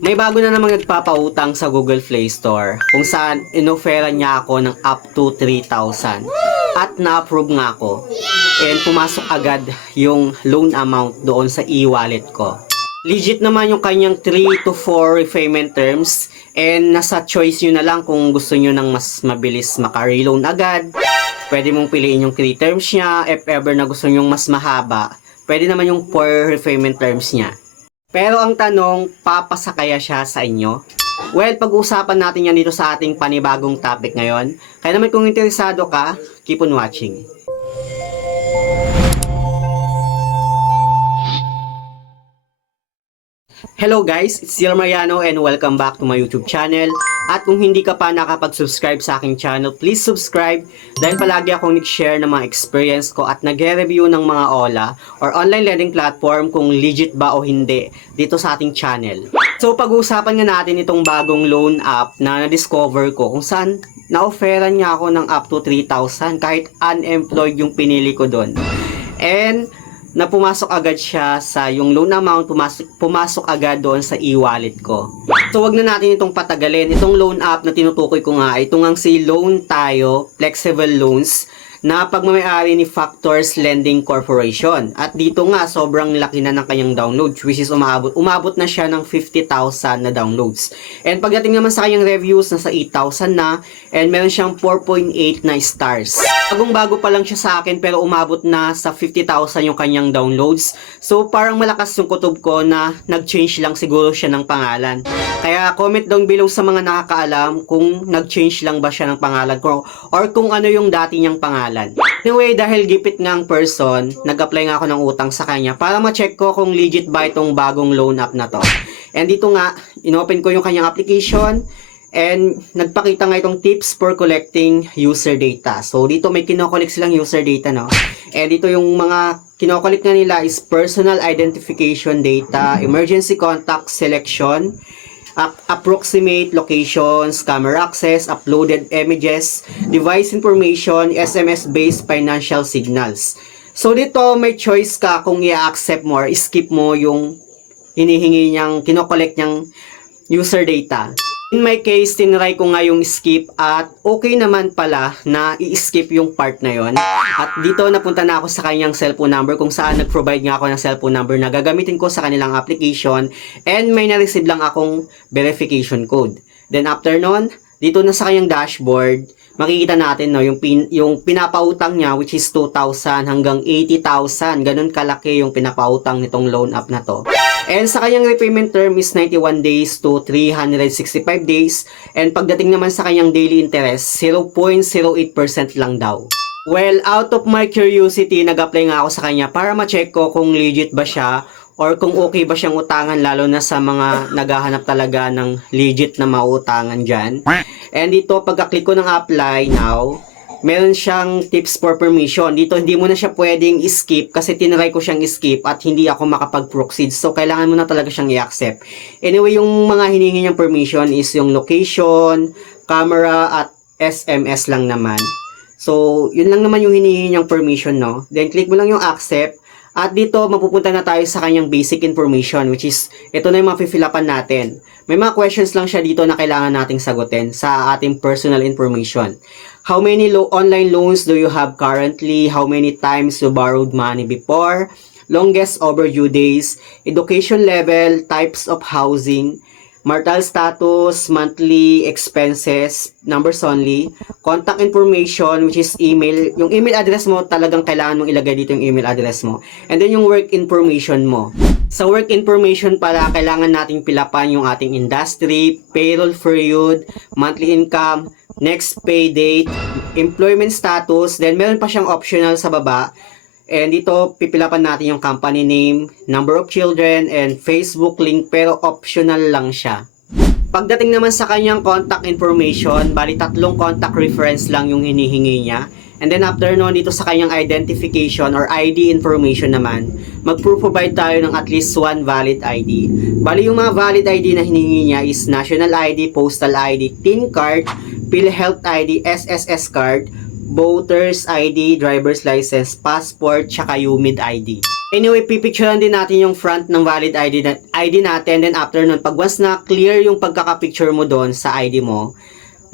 May bago na namang nagpapautang sa Google Play Store kung saan inofera niya ako ng up to 3,000 at na-approve nga ako and pumasok agad yung loan amount doon sa e-wallet ko. Legit naman yung kanyang 3 to 4 repayment terms and nasa choice nyo na lang kung gusto nyo ng mas mabilis maka-reloan agad. Pwede mong piliin yung 3 terms niya. If ever na gusto nyo mas mahaba, pwede naman yung 4 repayment terms niya. Pero ang tanong, papasa kaya siya sa inyo? Well, pag-uusapan natin yan dito sa ating panibagong topic ngayon. Kaya naman kung interesado ka, keep on watching. Hello guys, it's Ciel Mariano and welcome back to my YouTube channel. At kung hindi ka pa nakapag-subscribe sa aking channel, please subscribe dahil palagi akong nag-share ng mga experience ko at nag-review ng mga OLA or online lending platform kung legit ba o hindi dito sa ating channel. So pag-uusapan nga natin itong bagong loan app na na-discover ko kung saan na-offeran niya ako ng up to 3,000 kahit unemployed yung pinili ko doon. And na pumasok agad siya sa yung loan amount, pumasok agad doon sa e-wallet ko. So wag na natin itong patagalin. Itong loan app na tinutukoy ko nga, ito nga si Loan Tayo Flexible Loans na pagmamayari ni Factors Lending Corporation. At dito nga, sobrang laki na ng kanyang downloads, which is umabot na siya ng 50,000 na downloads. And pagdating naman sa kanyang reviews, nasa 8,000 na, and meron siyang 4.8 na stars. Bagong-bago pa lang siya sa akin, pero umabot na sa 50,000 yung kanyang downloads. So parang malakas yung kutob ko na nag-change lang siguro siya ng pangalan. Kaya comment down below sa mga nakakaalam kung nag-change lang ba siya ng pangalan ko or kung ano yung dati niyang pangalan. Anyway, dahil gipit nga ang person, nag-apply nga ako ng utang sa kanya para ma-check ko kung legit ba itong bagong loan app na to. And dito nga, inopen ko yung kanyang application and nagpakita nga itong tips for collecting user data. So dito may kinokollect silang user data, no? And dito yung mga kinokollect nga nila is personal identification data, emergency contact selection, approximate locations, camera access, uploaded images, device information, SMS-based financial signals. So dito may choice ka kung i-accept mo or skip mo yung hinihingi niyang, kinokollect niyang user data. In my case, tinry ko nga yung skip at okay naman pala na i-skip yung part na yon. At dito napunta na ako sa kanyang cellphone number kung saan nag-provide nga ako ng cellphone number na gagamitin ko sa kanilang application and may na-receive lang akong verification code. Then after nun, dito na sa kanyang dashboard, makikita natin no, yung pinapautang niya which is 2,000 hanggang 80,000. Ganun kalaki yung pinapautang nitong loan app na to. And sa kanyang repayment term is 91 days to 365 days. And pagdating naman sa kanyang daily interest, 0.08% lang daw. Well, out of my curiosity, nag-apply nga ako sa kanya para ma-check ko kung legit ba siya or kung okay ba siyang utangan, lalo na sa mga naghahanap talaga ng legit na mauutangan dyan. And dito, pagka-click ko ng apply now, meron siyang tips for permission. Dito, hindi mo na siya pwedeng skip kasi tinry ko siyang skip at hindi ako makapag-proceed. So, kailangan mo na talaga siyang i-accept. Anyway, yung mga hinihingi niyang permission is yung location, camera, at SMS lang naman. So, yun lang naman yung hinihingi niyang permission, no? Then, click mo lang yung accept. At dito, mapupunta na tayo sa kanyang basic information, which is, ito na yung mapifill upan natin. May mga questions lang siya dito na kailangan nating sagutin sa ating personal information. How many online loans do you have currently? How many times you borrowed money before? Longest overdue days, education level, types of housing, marital status, monthly expenses, numbers only, contact information which is email. Yung email address mo, talagang kailangan mong ilagay dito yung email address mo. And then yung work information mo. Sa work information pala, kailangan nating pilapan yung ating industry, payroll period, monthly income, next pay date, employment status, then meron pa siyang optional sa baba. And dito, pipilapan natin yung company name, number of children, and Facebook link, pero optional lang siya. Pagdating naman sa kanyang contact information, bali 3 contact reference lang yung hinihingi niya. And then after nun, dito sa kanyang identification or ID information naman, mag-provide tayo ng at least 1 valid ID. Bali yung mga valid ID na hinihingi niya is National ID, Postal ID, TIN card, PhilHealth ID, SSS card, Voters ID, Driver's License, Passport, tsaka UMID ID. Anyway, pipicturean din natin yung front ng valid ID natin. Then after nun, pag once na clear yung pagkaka-picture mo doon sa ID mo,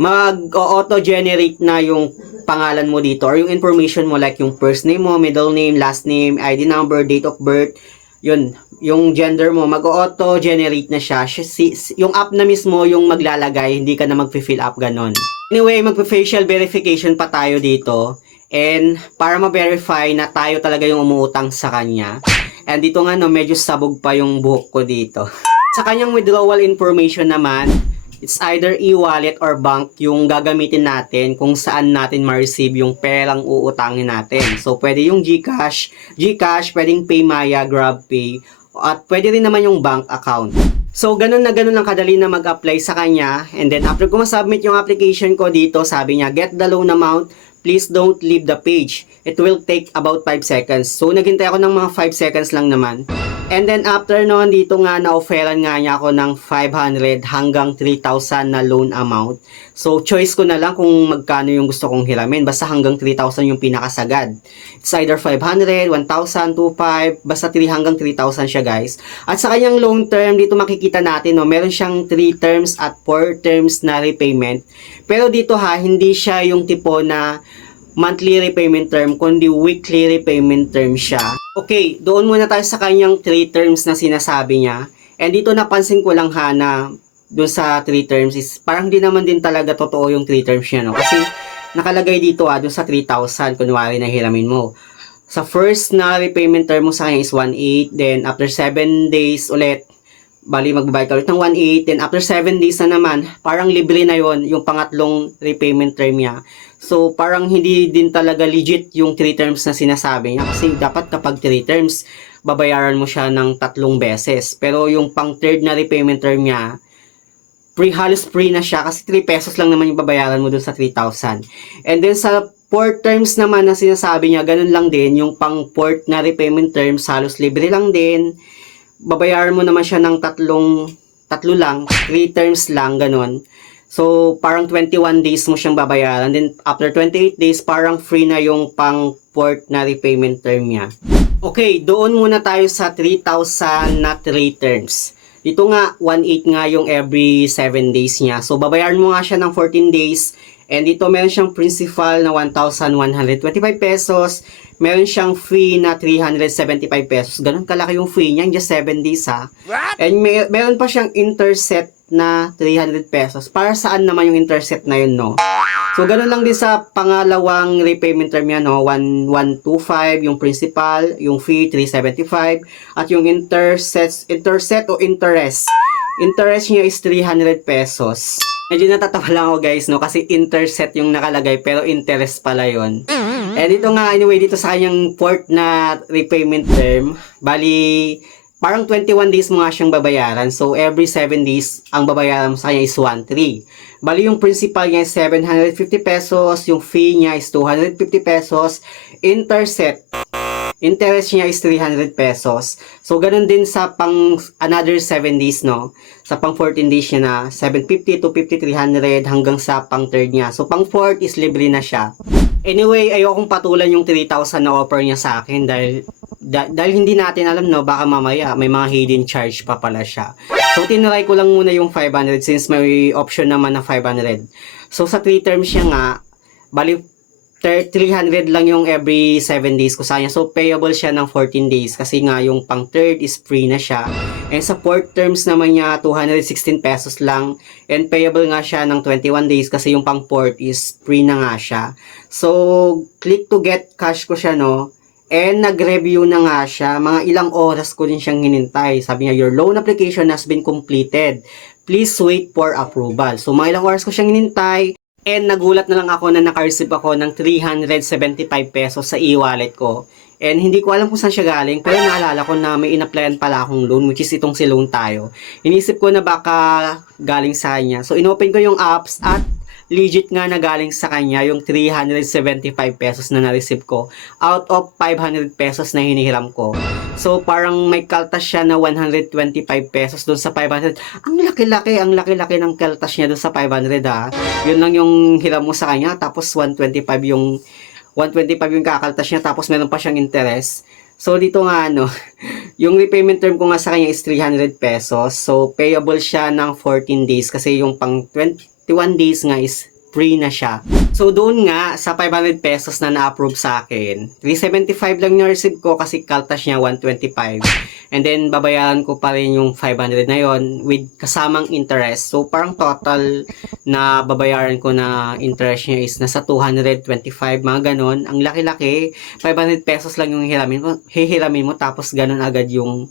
mag-auto-generate na yung pangalan mo dito or yung information mo like yung first name mo, middle name, last name, ID number, date of birth, yun, yung gender mo, mag-auto-generate na siya. Yung app na mismo yung maglalagay, hindi ka na mag-fill up ganon. Anyway, mag-facial verification pa tayo dito. And para ma-verify na tayo talaga yung umuutang sa kanya. And dito nga no, medyo sabog pa yung buhok ko dito. Sa kanyang withdrawal information naman, it's either e-wallet or bank yung gagamitin natin kung saan natin ma-receive yung perang uutangin natin. So pwede yung GCash, pwedeng PayMaya, GrabPay, at pwede rin naman yung bank account. So, ganun lang kadali na mag-apply sa kanya. And then, after ko ma-submit yung application ko dito, sabi niya, get the loan amount, please don't leave the page. It will take about 5 seconds. So, naghintay ako ng mga 5 seconds lang naman. And then, after noon, dito nga, na-offeran nga niya ako ng 500 hanggang 3,000 na loan amount. So, choice ko na lang kung magkano yung gusto kong hiramin. Basta hanggang 3,000 yung pinakasagad. It's either 500, 1,000, 2,500, basta 3 hanggang 3,000 siya, guys. At sa kanyang loan term, dito makikita natin, no, meron siyang 3 terms at 4 terms na repayment. Pero dito ha, hindi siya yung tipo na monthly repayment term, kundi weekly repayment term siya. Okay, doon muna tayo sa kanyang 3 terms na sinasabi niya. And dito napansin ko lang ha na doon sa 3 terms is parang di naman din talaga totoo yung 3 terms niya, no? Kasi nakalagay dito doon sa 3,000, kunwari na hiramin mo. Sa first na repayment term mo sa kanya is 1,800, then after 7 days ulit, bali magbabayad ka ulit ng 1,800, then after 7 days na naman, parang libre na yon yung pangatlong repayment term niya. So, parang hindi din talaga legit yung 3 terms na sinasabi niya. Kasi dapat kapag 3 terms, babayaran mo siya ng 3 beses. Pero yung pang third na repayment term niya, halos free na siya kasi 3 pesos lang naman yung babayaran mo dun sa 3,000. And then sa 4 terms naman na sinasabi niya, ganun lang din. Yung pang 4th na repayment terms, halos libre lang din. Babayaran mo naman siya ng tatlo lang, 3 terms lang, ganun. So, parang 21 days mo siyang babayaran. Then, after 28 days, parang free na yung pang 4th na repayment term niya. Okay, doon muna tayo sa 3,000 na 3 terms. Dito nga, 1,800 nga yung every 7 days niya. So, babayaran mo nga siya ng 14 days. And dito, meron siyang principal na 1,125 pesos. Meron siyang fee na 375 pesos. Ganun kalaki yung fee niya, just 7 days ha. And meron pa siyang intercept na 300 pesos. Para saan naman yung intercept na yun, no? So, ganun lang din sa pangalawang repayment term niya, no? 1,125 yung principal, yung fee 375, at yung intercept o interest. Interest niya is 300 pesos. Medyo natatawa lang ako, guys, no? Kasi intercept yung nakalagay, pero interest pala yun. And dito nga, anyway, dito sa kanyang 4th na repayment term, bali, parang 21 days mo nga siyang babayaran. So, every 7 days, ang babayaran mo sa kanya is 1,300. Bali, yung principal niya is 750 pesos, yung fee niya is 250 pesos, interest niya is 300 pesos. So, ganun din sa pang another 7 days, no? Sa pang 14 days niya na 750, 250, 300 hanggang sa pang 3rd niya. So, pang 4th is libre na siya. Anyway, ayokong patulan yung 3,000 na offer niya sa akin dahil hindi natin alam, no, baka mamaya may mga hidden charge pa pala siya. So, tinry ko lang muna yung 500 since may option naman na 500. So, sa 3 terms siya nga, bali 300 lang yung every 7 days ko sa kanya. So, payable siya ng 14 days kasi nga yung pang 3rd is free na siya. And sa 4th terms naman niya, 216 pesos lang. And payable nga siya ng 21 days kasi yung pang 4th is free na nga siya. So, click to get cash ko siya, no? And nag-review na nga siya. Mga ilang oras ko din siyang hinintay. Sabi niya, your loan application has been completed. Please wait for approval. So, mga ilang oras ko siyang hinintay. And nagulat na lang ako na naka-receive ako ng 375 pesos sa e-wallet ko. And hindi ko alam kung saan siya galing, pero naalala ko na may in-applyan pala akong loan, which is itong si Loan Tayo. Inisip ko na baka galing sa kanya. So, inopen ko yung apps at legit nga na galing sa kanya yung 375 pesos na na-receive ko out of 500 pesos na hinihiram ko. So, parang may kaltas siya na 125 pesos doon sa 500. Ang laki-laki ng kaltas niya doon sa 500 ha. Yun lang yung hiram mo sa kanya, tapos 125 yung kakaltas niya, tapos meron pa siyang interest. So dito nga yung repayment term ko nga sa kanya is 300 pesos. So payable siya ng 14 days kasi yung pang 21 days nga is free na siya. So doon nga sa 500 pesos na na-approve sa akin, 375 lang yung receive ko kasi kaltas niya 125. And then babayaran ko pa rin yung 500 na yon with kasamang interest. So parang total na babayaran ko na interest niya is nasa 225, mga ganon. Ang laki-laki, 500 pesos lang yung hihiramin mo tapos ganon agad yung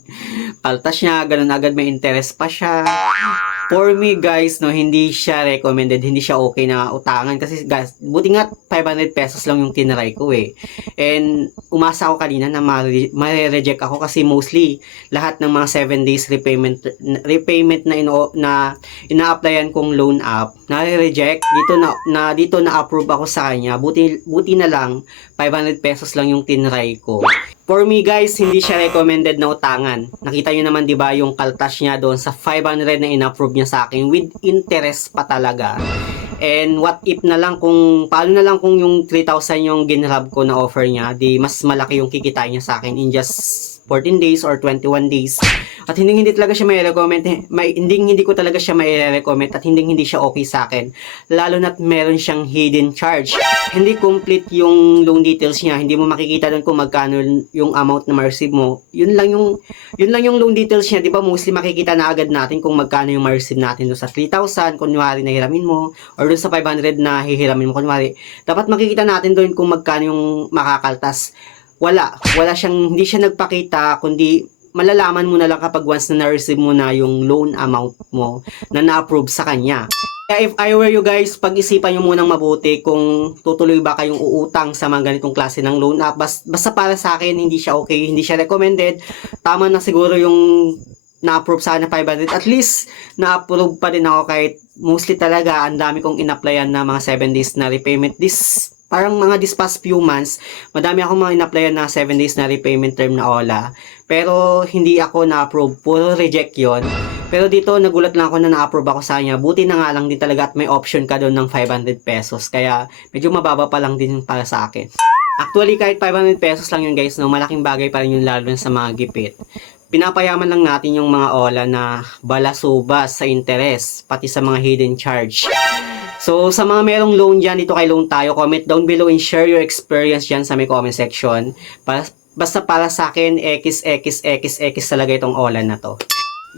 kaltas niya, ganon agad may interest pa siya. For me guys, hindi siya recommended, hindi siya okay na utangan kasi guys, buti nga 500 pesos lang yung tinry ko eh. And umasa ako kanina na ma-reject ako kasi mostly lahat ng mga 7 days repayment na ina-applyan kong loan app, na-reject. Dito na approve ako sa kanya. Buti na lang 500 pesos lang yung tinry ko. For me guys, hindi siya recommended na utangan. Nakita nyo naman 'di ba yung kaltas niya doon sa 500 na in-approve niya sa akin with interest pa talaga. And what if na lang paano na lang kung yung 3,000 yung ginrab ko na offer niya, di mas malaki yung kikitain niya sa akin in just 14 days or 21 days. At hindi talaga siya mai-recommend, hindi ko talaga siya mai-recommend at hindi siya okay sa akin. Lalo na't meron siyang hidden charge. Hindi complete yung loan details niya, hindi mo makikita doon kung magkano yung amount na ma-receive mo. Yun lang yung loan details niya, 'di ba? Mostly makikita na agad natin kung magkano yung ma-receive natin doon sa 3,000 kunwari na hiramin mo or doon sa 500 na hihiramin mo kunwari. Dapat makikita natin doon kung magkano yung makakaltas. Wala siyang, hindi siya nagpakita, kundi malalaman mo na lang kapag once na na-receive mo na yung loan amount mo na na-approve sa kanya. Kaya if I were you guys, pag-isipan nyo munang mabuti kung tutuloy ba kayong uutang sa mga ganitong klase ng loan app. Basta para sa akin, hindi siya okay, hindi siya recommended. Tama na siguro yung na-approve sana 500. At least, na-approve pa din ako kahit mostly talaga, ang dami kong in-applyan na mga 7 days na repayment. Parang this past few months, madami akong mga in-applyan na 7 days na repayment term na OLA. Pero hindi ako na-approve, puro reject yon. Pero dito nagulat lang ako na na-approve ako sa kanya. Buti na nga lang din talaga at may option ka doon ng 500 pesos. Kaya medyo mababa pa lang din para sa akin. Actually kahit 500 pesos lang yun guys, malaking bagay pa rin yun lalo sa mga gipit. Pinapayaman lang natin yung mga OLA na balasubas sa interest, pati sa mga hidden charge. So, sa mga merong loan dyan, dito kay Loan Tayo, comment down below and share your experience dyan sa may comment section. Basta para sa akin, X talaga itong OLA na to.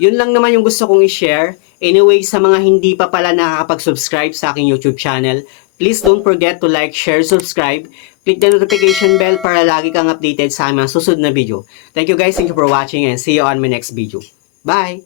Yun lang naman yung gusto kong i-share. Anyway, sa mga hindi pa pala nakakapag-subscribe sa aking YouTube channel, please don't forget to like, share, subscribe. Click the notification bell para lagi kang updated sa mga susunod na video. Thank you guys, thank you for watching and see you on my next video. Bye!